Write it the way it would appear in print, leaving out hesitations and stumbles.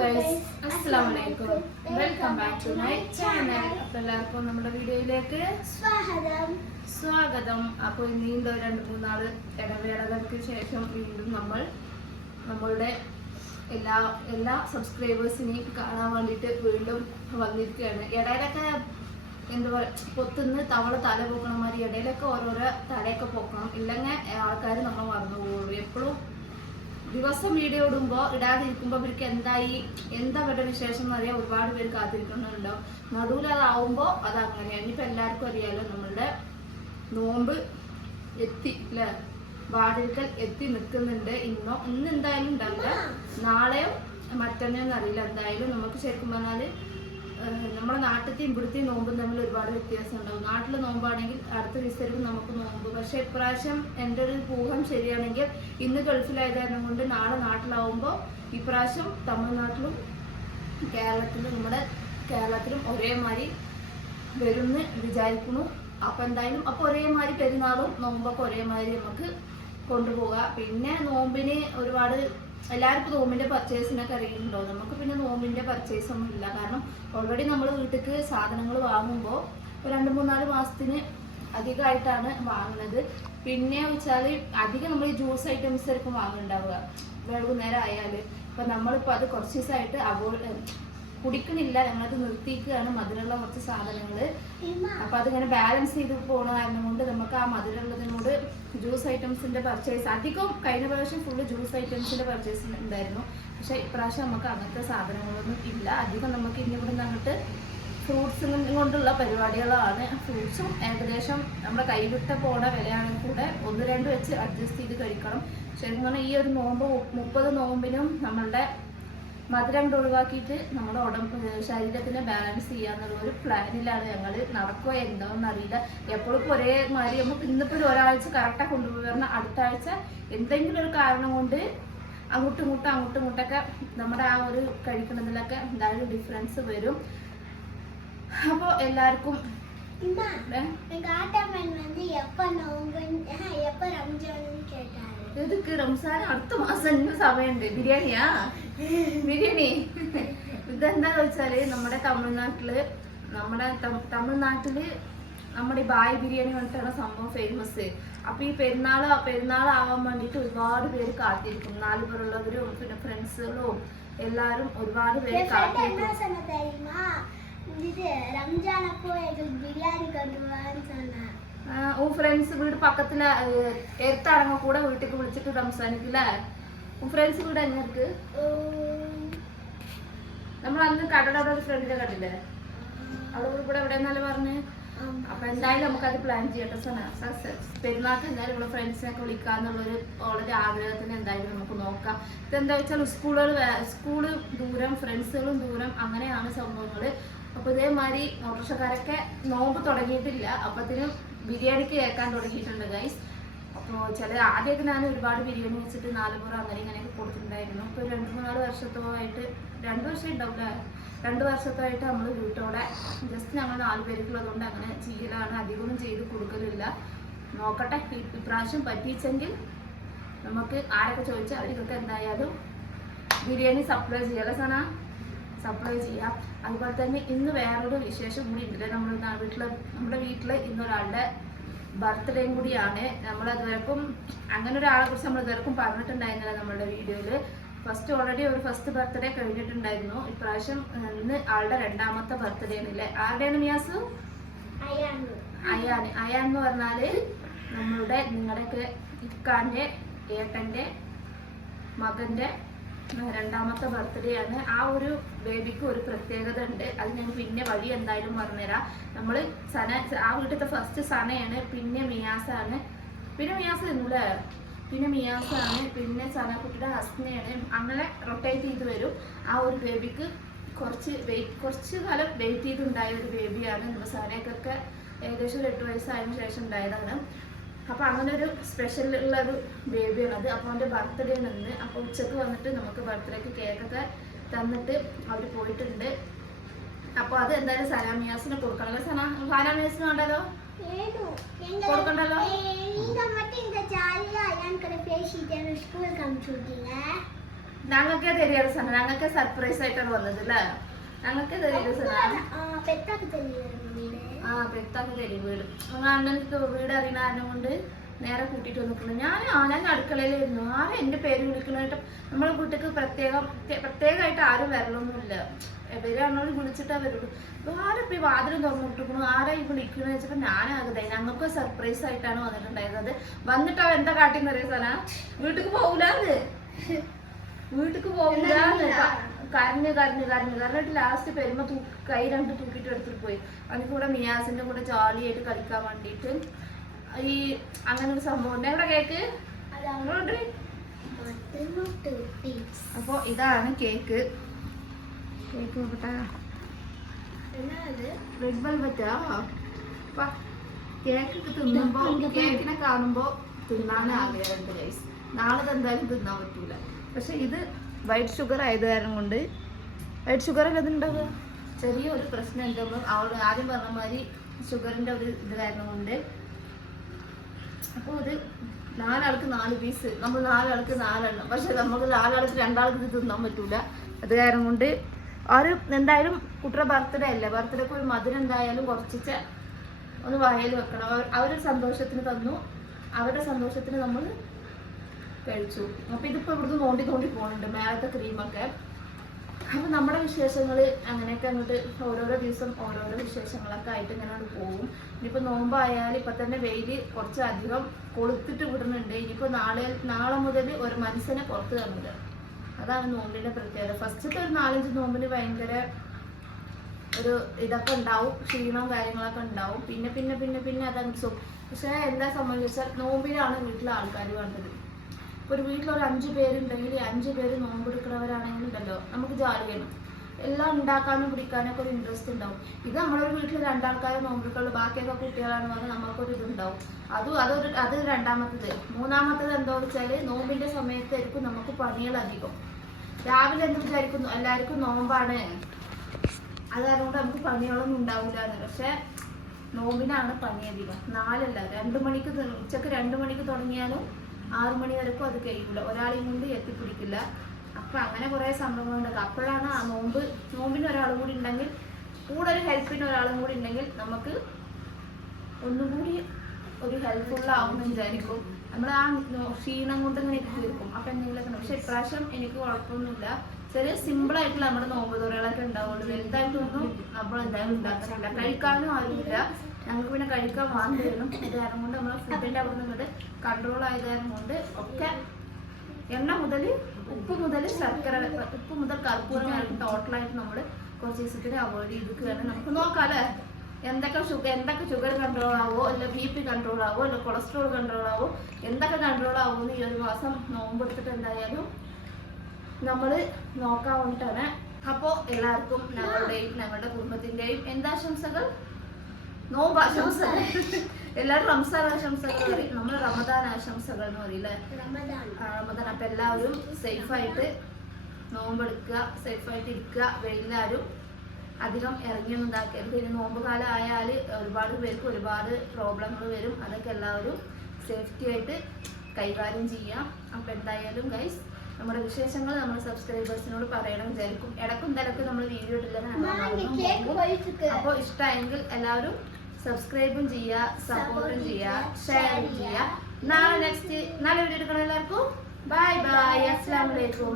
Guys, അസ്സലാമു അലൈക്കും. Welcome back to my channel. അപ്പോൾ എല്ലാവർക്കും നമ്മുടെ വീഡിയോയിലേക്ക് സ്വാഗതം. അപ്പോൾ നീണ്ട 2-3 നാൾ ഇടവേളകൾക്ക് ശേഷം വീണ്ടും നമ്മളുടെ എല്ലാ സബ്സ്ക്രൈബേഴ്സിനെയും കാണാൻ വേണ്ടിയിട്ട് വീണ്ടും വന്നിരിക്കുകയാണ്. ഇടയിലൊക്കെ എന്താ പൊത്തുനിന്ന് തല പോക്കണ മാതിരി ഇടയിലൊക്കെ ഓരോരോ തലയൊക്കെ പോക്കണം, ഇല്ലെങ്കിൽ ആൾക്കാർ നമ്മൾ മറന്നു പോകുള്ളൂ. എപ്പോഴും ദിവസം വീഡിയോ ഇടുമ്പോൾ ഇടാതിരിക്കുമ്പോൾ അവർക്ക് എന്താ അവരുടെ വിശേഷം എന്ന് അറിയാൻ ഒരുപാട് പേര് കാത്തിരിക്കുന്നുണ്ടാവും. നടുവിൽ അതാവുമ്പോൾ അതങ്ങനെയാണ്. ഇനിയിപ്പോൾ എല്ലാവർക്കും അറിയാലോ, നമ്മളുടെ നോമ്പ് എത്തി അല്ലേ, വാതിൽക്കൽ എത്തി നിൽക്കുന്നുണ്ട്. ഇന്ന് എന്തായാലും ഉണ്ടാവില്ല, നാളെയോ മറ്റന്നെയൊന്നും അറിയില്ല. എന്തായാലും നമുക്ക് ശരിക്കും പറഞ്ഞാൽ നമ്മുടെ നാട്ടിലത്തെയും ഇവിടുത്തെയും നോമ്പും തമ്മിൽ ഒരുപാട് വ്യത്യാസം ഉണ്ടാവും. നാട്ടിൽ നോമ്പാണെങ്കിൽ അടുത്ത ദിവസത്തേക്കും നമുക്ക് നോമ്പ്. പക്ഷെ ഇപ്രാവശ്യം എൻ്റെ ഒരു ഊഹം ശരിയാണെങ്കിൽ ഇന്ന് ഗൾഫിലായത് കാരണം കൊണ്ട് നാളെ നാട്ടിലാവുമ്പോൾ ഇപ്രാവശ്യം തമിഴ്നാട്ടിലും നമ്മുടെ കേരളത്തിലും ഒരേമാതിരി വരുമെന്ന് വിചാരിക്കുന്നു. അപ്പം എന്തായാലും ഒരേമാതിരി പെരുന്നാളും നോമ്പൊക്കെ ഒരേമാതിരി നമുക്ക് കൊണ്ടുപോകാം. പിന്നെ നോമ്പിന് ഒരുപാട് എല്ലാവർക്കും നോമ്പിൻ്റെ പർച്ചേസിനൊക്കെ അറിയുന്നുണ്ടോ? നമുക്ക് പിന്നെ നോമ്പിൻ്റെ പർച്ചേസ് ഒന്നും ഇല്ല. കാരണം ഓൾറെഡി നമ്മൾ വീട്ടിലേക്ക് സാധനങ്ങൾ വാങ്ങുമ്പോൾ 2-3-4 മാസത്തിന് അധികമായിട്ടാണ് വാങ്ങുന്നത്. പിന്നെ വെച്ചാൽ അധികം നമ്മൾ ഈ ജ്യൂസ് ഐറ്റംസ് ആയിരിക്കും വാങ്ങുന്നുണ്ടാവുക വൈകുന്നേരം ആയാൽ. അപ്പം നമ്മളിപ്പോൾ അത് കുറച്ച് ദിവസമായിട്ട് കുടിക്കണില്ല, ഞങ്ങളത് നിർത്തിക്കുകയാണ് മധുരമുള്ള കുറച്ച് സാധനങ്ങൾ. അപ്പം അതിങ്ങനെ ബാലൻസ് ചെയ്ത് പോകുന്ന കാരണം കൊണ്ട് നമുക്ക് ആ മധുരമുള്ളതിനോട് ജ്യൂസ് ഐറ്റംസിൻ്റെ പർച്ചേസ് അധികം കഴിഞ്ഞ പ്രാവശ്യം ഫുള്ള് ജ്യൂസ് ഐറ്റംസിൻ്റെ പർച്ചേസ് ഉണ്ടായിരുന്നു. പക്ഷേ ഇപ്രാവശ്യം നമുക്ക് അങ്ങനത്തെ സാധനങ്ങളൊന്നും ഇല്ല. അധികം നമുക്ക് ഇനി ഇവിടെ നിന്ന് അങ്ങോട്ട് ഫ്രൂട്ട്സ് കൊണ്ടുള്ള പരിപാടികളാണ്. ഫ്രൂട്ട്സും ഏകദേശം നമ്മുടെ കൈവിട്ട പോണ വിലയാണെങ്കിൽ കൂടെ 1-2 വെച്ച് അഡ്ജസ്റ്റ് ചെയ്ത് കഴിക്കണം. ശരിക്കും പറഞ്ഞാൽ ഈ ഒരു നോമ്പ് 30 നോമ്പിനും നമ്മളുടെ മധുരം ഒഴിവാക്കിയിട്ട് നമ്മുടെ ശരീരത്തിനെ ബാലൻസ് ചെയ്യാന്നുള്ള ഒരു പ്ലാനിലാണ് ഞങ്ങൾ. നടക്കുക എന്താണെന്ന് അറിയില്ല. എപ്പോഴും ഒരേ മാതിരി നമുക്ക് ഇന്നിപ്പോൾ ഒരാഴ്ച കറക്റ്റായി കൊണ്ടുപോയി അടുത്ത ആഴ്ച എന്തെങ്കിലും ഒരു കാരണം കൊണ്ട് അങ്ങോട്ടും ഇങ്ങോട്ടൊക്കെ നമ്മുടെ ആ ഒരു കഴിക്കുന്നതിലൊക്കെ എന്തായാലും ഡിഫറൻസ് വരും. അപ്പോൾ എല്ലാവർക്കും എതുക്ക് റംസാൻ അടുത്ത മാസം സമയമുണ്ട്. ബിരിയാണി ഇതെന്താന്ന് വെച്ചാല് നമ്മുടെ തമിഴ്നാട്ടില് നമ്മുടെ ഈ ബായ് ബിരിയാണി പറഞ്ഞിട്ടാണ് സംഭവം ഫേമസ്. അപ്പൊ ഈ പെരുന്നാളാവാൻ വേണ്ടിയിട്ട് ഒരുപാട് പേര് കാത്തിരിക്കും. 4 പേരുള്ളവരും പിന്നെ ഫ്രണ്ട്സുകളും എല്ലാരും ഒരുപാട് പേര് കാത്തിരിക്കും. ഫ്രണ്ട്സ് വീട് പക്കത്തില് എടുത്തടങ്ങ കൂടെ വീട്ടിലേക്ക് വിളിച്ചിട്ട് റംസാനിക്കില്ലേ? ഫ്രണ്ട്സ് വീട് എങ്ങനെക്ക് നമ്മൾ അന്ന് കടയുടെ ഒരു ഫ്രണ്ടിനെ കണ്ടില്ലേ, അവിടെ കൂടെ എവിടെ എന്നാലും പറഞ്ഞ്. അപ്പൊ എന്തായാലും നമുക്കത് പ്ലാൻ ചെയ്യട്ടെ. പെരുന്നാൾക്ക് എന്തായാലും ഇവിടെ ഫ്രണ്ട്സിനൊക്കെ വിളിക്കാന്നുള്ളൊരു വളരെ ആഗ്രഹത്തിന് എന്തായാലും നമുക്ക് നോക്കാം. ഇതെന്താ വെച്ചാൽ സ്കൂള് ദൂരം, ഫ്രണ്ട്സുകളും ദൂരം, അങ്ങനെയാണ് സംഭവങ്ങൾ. അപ്പൊ ഇതേമാതിരി ഓട്ടോറിക്ഷക്കാരൊക്കെ നോമ്പ് തുടങ്ങിയിട്ടില്ല, അപ്പത്തിനും ബിരിയാണിക്ക് കേൾക്കാൻ തുടങ്ങിയിട്ടുണ്ട് ഗൈസ്. അപ്പോൾ ആദ്യമൊക്കെ ഞാൻ ഒരുപാട് ബിരിയാണി വെച്ചിട്ട് 4 പേർ അങ്ങനെ ഇങ്ങനെയൊക്കെ കൊടുത്തിട്ടുണ്ടായിരുന്നു. ഇപ്പോൾ 2-3 വർഷത്തോളമായിട്ട് 2 വർഷം ഉണ്ടാവില്ല, 2 വർഷത്തായിട്ട് നമ്മൾ വീട്ടോടെ ജസ്റ്റ് ഞങ്ങൾ 4 പേർക്കുള്ളതുകൊണ്ട് അങ്ങനെ ചെയ്യലാണ്. അധികമൊന്നും ചെയ്ത് കൊടുക്കലില്ല. നോക്കട്ടെ, ഇപ്രാവശ്യം പറ്റിച്ചെങ്കിൽ നമുക്ക് ആരൊക്കെ ചോദിച്ചാൽ അവർക്കൊക്കെ എന്തായാലും ബിരിയാണി സപ്ലൈ സപ്ലൈ ചെയ്യാം. അതുപോലെ തന്നെ ഇന്ന് വേറൊരു വിശേഷം കൂടി ഉണ്ടല്ലേ, നമ്മുടെ വീട്ടിൽ ഇന്നൊരാളുടെ ബർത്ത്ഡേയും കൂടിയാണ്. നമ്മളതുവരെക്കും അങ്ങനെ ഒരാളെ കുറിച്ച് നമ്മൾ ഇതുവരെക്കും പറഞ്ഞിട്ടുണ്ടായിരുന്നില്ല നമ്മളുടെ വീഡിയോയിൽ. ഓൾറെഡി ഒരു ഫസ്റ്റ് ബർത്ത്ഡേ കഴിഞ്ഞിട്ടുണ്ടായിരുന്നു. ഇപ്രാവശ്യം ഇന്ന് ആളുടെ 2ാമത്തെ ബർത്ത്ഡേ ആണല്ലേ. ആരുടെയാണ് മിയാസ്? അയാൻ എന്ന് പറഞ്ഞാൽ നിങ്ങളുടെയൊക്കെ ഇക്കാൻ്റെ ഏട്ടൻ്റെ മകൻ്റെ 2ാമത്തെ ബർത്ത്ഡേ ആണ്. ആ ഒരു ബേബിക്ക് ഒരു പ്രത്യേകത ഉണ്ട്, അത് ഞാൻ പിന്നെ വഴി എന്തായാലും പറഞ്ഞുതരാം. നമ്മൾ ആ വീട്ടിലത്തെ ഫസ്റ്റ് സനയാണ്, പിന്നെ മിയാസാണ്, പിന്നെ സനക്കുട്ടിയുടെ ഹസ്ബൻഡാണ്. അങ്ങനെ റൊട്ടേറ്റ് ചെയ്ത് വരും. ആ ഒരു ബേബിക്ക് കുറച്ച് കാലം വെയിറ്റ് ചെയ്തുണ്ടായ ഒരു ബേബിയാണ്. നമ്മൾ സനക്കൊക്കെ ഏകദേശം ഒരു 8 വയസ്സായതിനു ശേഷം ഉണ്ടായതാണ്. അപ്പോൾ അങ്ങനെ ഒരു സ്പെഷ്യൽ ഉള്ളൊരു ബേബിയാണത്. അപ്പോൾ അവൻ്റെ ബർത്ത്ഡേ നിന്ന്. അപ്പോൾ ഉച്ചക്ക് വന്നിട്ട് നമുക്ക് ബർത്ത്ഡേക്ക് കേക്കൊക്കെ തന്നിട്ട് അവർ പോയിട്ടുണ്ട്. അപ്പോൾ അത് എന്തായാലും സലാമിയാസിന് കൊടുക്കണല്ലോ. സലാമിയാസിന് വേണ്ടല്ലോ, കൊടുക്കണ്ടല്ലോ. ഞങ്ങൾക്ക് തരികയാണ് സന, ഞങ്ങൾക്ക് സർപ്രൈസ് ആയിട്ടാണ് വന്നത് അല്ലേ? ഞങ്ങൾക്ക് തരിക സന. പെത്താക്ക് തരും വീട്. ഞങ്ങൾ അണ്ണനക്ക് വീട് അറിയുന്ന കാരണം കൊണ്ട് നേരെ കൂട്ടിയിട്ട് വന്നിട്ടുണ്ട്. ഞാൻ അടുക്കളയിലായിരുന്നു. ആരും എൻ്റെ പേര് വിളിക്കണായിട്ട് നമ്മളെ വീട്ടിലേക്ക് പ്രത്യേകമായിട്ട് ആരും വരലൊന്നുമില്ല. ഇവരാണോട് വിളിച്ചിട്ടാ വരുള്ളൂ. ആരും ഇപ്പം ഈ വാതിലും തുറന്നിട്ടിരിക്കണു, ആരാ ഈ വിളിക്കണെന്ന് വെച്ചപ്പോൾ ഞാനാകതായി. ഞങ്ങൾക്ക് സർപ്രൈസ് ആയിട്ടാണ് വന്നിട്ടുണ്ടായിരുന്നത്. വന്നിട്ട് അവ എന്താ കാട്ടിന്നറിയ സന, വീട്ടിക്ക് പോകൂലാന്ന് കരഞ്ഞിട്ട് ലാസ്റ്റ് പെരുമ കൈ രണ്ട് തൂക്കിയിട്ട് എടുത്തിട്ട് പോയി. അതിന് കൂടെ മിയാസിന്റെ കൂടെ ജോളിയായിട്ട് കളിക്കാൻ വേണ്ടിയിട്ട് ഈ അങ്ങനെ ഒരു സംഭവം ഉണ്ട്. എവിടെ കേക്ക്? അപ്പൊ ഇതാണ് കേക്ക്. കേക്ക് നോക്കട്ടെ, റെഡ് വെൽവെറ്റാ. കേക്ക് തിന്നുമ്പോ കേക്കിനെ കാണുമ്പോ തിന്നാൻ ആഗ്രഹമുണ്ട് ഗൈസ്. നാളെ എന്തായാലും തിന്നാൻ പറ്റൂല. പക്ഷെ ഇത് വൈറ്റ് ഷുഗർ ആയത് കാരണം കൊണ്ട്, വൈറ്റ് ഷുഗർ അല്ല ഇതുണ്ടാവുക, ചെറിയൊരു പ്രശ്നം ഉണ്ടാകുമ്പോൾ അവൾ ആദ്യം പറഞ്ഞ മാതിരി ഷുഗറിൻ്റെ ഒരു ഇത് കാരണം കൊണ്ട്. അപ്പോൾ ഇത് 4 ആൾക്ക് 4 പീസ്, നമ്മൾ 4 ആൾക്ക് 4 എണ്ണം. പക്ഷെ നമുക്ക് 4 ആൾക്ക് 2 ആൾക്ക് ഇത് തിന്നാൻ പറ്റൂല. അത് കാരണം കൊണ്ട് ഒരു എന്തായാലും കുട്ടിയുടെ ബർത്ത്ഡേ അല്ലേ, ബർത്ത്ഡേക്ക് ഒരു മധുരം എന്തായാലും കുറച്ച് ഒന്ന് വായിൽ വെക്കണം. അവരൊരു സന്തോഷത്തിന് തന്നു, അവരുടെ സന്തോഷത്തിന് നമ്മൾ കഴിച്ചു. അപ്പോൾ ഇതിപ്പോൾ ഇവിടുന്ന് തോണ്ടി പോകുന്നുണ്ട് മേലത്തെ ക്രീമൊക്കെ. അപ്പോൾ നമ്മുടെ വിശേഷങ്ങൾ അങ്ങനെയൊക്കെ അങ്ങോട്ട് ഓരോരോ ദിവസം ഓരോരോ വിശേഷങ്ങളൊക്കെ ആയിട്ട് ഇങ്ങനെ അങ്ങോട്ട് പോകും. ഇനിയിപ്പോൾ നോമ്പായാലും ഇപ്പം തന്നെ വെയിൽ കുറച്ചധികം കൊളുത്തിട്ട് വിടുന്നുണ്ട്. ഇനിയിപ്പോൾ നാളെ മുതൽ ഒരു മനുഷ്യനെ പുറത്ത് തന്നില്ല. അതാണ് നോമ്പിൻ്റെ പ്രത്യേകത. ഫസ്റ്റത്തെ ഒരു 4-5 നോമ്പിന് ഭയങ്കര ഒരു ഇതൊക്കെ ഉണ്ടാവും, ക്ഷീണവും കാര്യങ്ങളൊക്കെ ഉണ്ടാവും. പിന്നെ അതനുസരിച്ചും. പക്ഷേ എന്താ സംബന്ധിച്ചാൽ നോമ്പിലാണ് വീട്ടിലെ ആൾക്കാർ വേണ്ടത്. ഒരു വീട്ടിലൊരു 5 പേരുണ്ടെങ്കിൽ 5 പേര് നോമ്പെടുക്കുന്നവരാണെങ്കിൽ ഉണ്ടല്ലോ നമുക്ക് ജോലിയാണ്. എല്ലാം ഉണ്ടാക്കാനും പിടിക്കാനൊക്കെ ഒരു ഇൻട്രസ്റ്റ് ഉണ്ടാവും. ഇത് നമ്മളൊരു വീട്ടിൽ 2 ആൾക്കാരെ നോമ്പെടുക്കുള്ളൂ, ബാക്കിയൊക്കെ കുട്ടികളാണ് പറഞ്ഞാൽ നമുക്കൊരു ഇതുണ്ടാവും. അത് രണ്ടാമത്തത്. മൂന്നാമത്തത് എന്താണെന്ന് വെച്ചാൽ നോമ്പിൻ്റെ സമയത്തായിരിക്കും നമുക്ക് പണികളധികം. രാവിലെ എന്ത് വിചാരിക്കുന്നു, എല്ലാവർക്കും നോമ്പാണ്, അത് കാരണം നമുക്ക് പണികളൊന്നും ഉണ്ടാവില്ല എന്ന്. പക്ഷെ നോമ്പിനാണ് പണിയധികം. 4 അല്ല 2 മണിക്ക്, ഉച്ചക്ക് 2 മണിക്ക് തുടങ്ങിയാലും 6 മണി വരെക്കും അത് കഴിയില്ല, ഒരാളെയും കൊണ്ട് എത്തിപ്പിടിക്കില്ല. അപ്പം അങ്ങനെ കുറേ സംഭവങ്ങളുണ്ട്. അപ്പോഴാണ് ആ നോമ്പിന് ഒരാളും കൂടി ഉണ്ടെങ്കിൽ, കൂടെ ഒരു ഹെൽപ്പിന് ഒരാളും കൂടി ഉണ്ടെങ്കിൽ നമുക്ക് ഒന്നുകൂടി ഒരു ഹെൽപ്ഫുള്ളാവുമെന്ന് വിചാരിക്കും. നമ്മൾ ആ ക്ഷീണം കൊണ്ട് ഇങ്ങനെ തീർക്കും. അപ്പം എന്തെങ്കിലുമൊക്കെ. പക്ഷെ ഇപ്രാവശ്യം എനിക്ക് കുഴപ്പമൊന്നുമില്ല. ചെറിയ സിമ്പിളായിട്ടുള്ള നമ്മുടെ നോമ്പ് തുറകളൊക്കെ ഉണ്ടാവുള്ളൂ. വലുതായിട്ടൊന്നും നമ്മൾ എന്തായാലും ഉണ്ടാക്കുന്നില്ല. കഴിക്കാനും ആരുമില്ല, ഞങ്ങൾക്ക് പിന്നെ കഴിക്കാൻ വാങ്ങി വരണം. ഇത് കാരണം കൊണ്ട് നമ്മൾ ഫുഡിൻ്റെ അവിടെ നിന്നിട്ട് കൺട്രോൾ ആയത് കാരണം കൊണ്ട് ഒക്കെ എണ്ണ മുതൽ ഉപ്പ് മുതൽ ശർക്കര, ഉപ്പ് മുതൽ കർപ്പൂരം വരെ ടോട്ടലായിട്ട് നമ്മൾ കുറച്ച് ദിവസത്തിന് അവോയ്ഡ് ചെയ്തിട്ട് നമുക്ക് നോക്കാം അല്ലേ. എന്തൊക്കെ ഷുഗർ കൺട്രോൾ ആവോ, അല്ല BP കൺട്രോൾ ആവോ, അല്ല കൊളസ്ട്രോൾ കൺട്രോൾ ആവോ, എന്തൊക്കെ കൺട്രോൾ ആവുമെന്ന് ഈ ഒരു മാസം നോമ്പെടുത്തിട്ട് എന്തായാലും നമ്മൾ നോക്കാൻ വേണ്ടിയിട്ടാണ്. അപ്പോൾ എല്ലാവർക്കും ഞങ്ങളുടെ കുടുംബത്തിൻ്റെയും എന്താശംസകൾ, നോമ്പാശംസകൾ. എല്ലാവരും റംസാൻ ആശംസകൾ പറയും, നമ്മൾ റമദാൻ ആശംസകൾ എന്ന് പറയില്ലേ, റമദാൻ. അപ്പം എല്ലാവരും സേഫായിട്ട് നോമ്പെടുക്കുക, സേഫായിട്ട് ഇരിക്കുക. എല്ലാവരും അധികം ഇറങ്ങിയൊന്നും ഇതാക്കരുത്. ഇനി നോമ്പ് കാലം ആയാൽ ഒരുപാട് പേർക്ക് ഒരുപാട് പ്രോബ്ലങ്ങൾ വരും. അതൊക്കെ എല്ലാവരും സേഫ്റ്റി ആയിട്ട് കൈകാര്യം ചെയ്യാം. അപ്പം എന്തായാലും ഗൈസ്, നമ്മുടെ വിശേഷങ്ങൾ നമ്മൾ സബ്സ്ക്രൈബേഴ്സിനോട് പറയണം വിചാരിക്കും. ഇടക്കും തലക്കും നമ്മൾ വീഡിയോ ഇട്ടില്ലെങ്കിൽ. അപ്പോൾ ഇഷ്ടമായെങ്കിൽ എല്ലാവരും സബ്സ്ക്രൈബും ചെയ്യുക, സപ്പോർട്ടും ചെയ്യുക, ഷെയറും ചെയ്യുക. നാളെ നെക്സ്റ്റ് നല്ല വീഡിയോ എടുക്കണം. എല്ലാവർക്കും ബൈ ബൈ, അസ്സലാമു അലൈക്കും.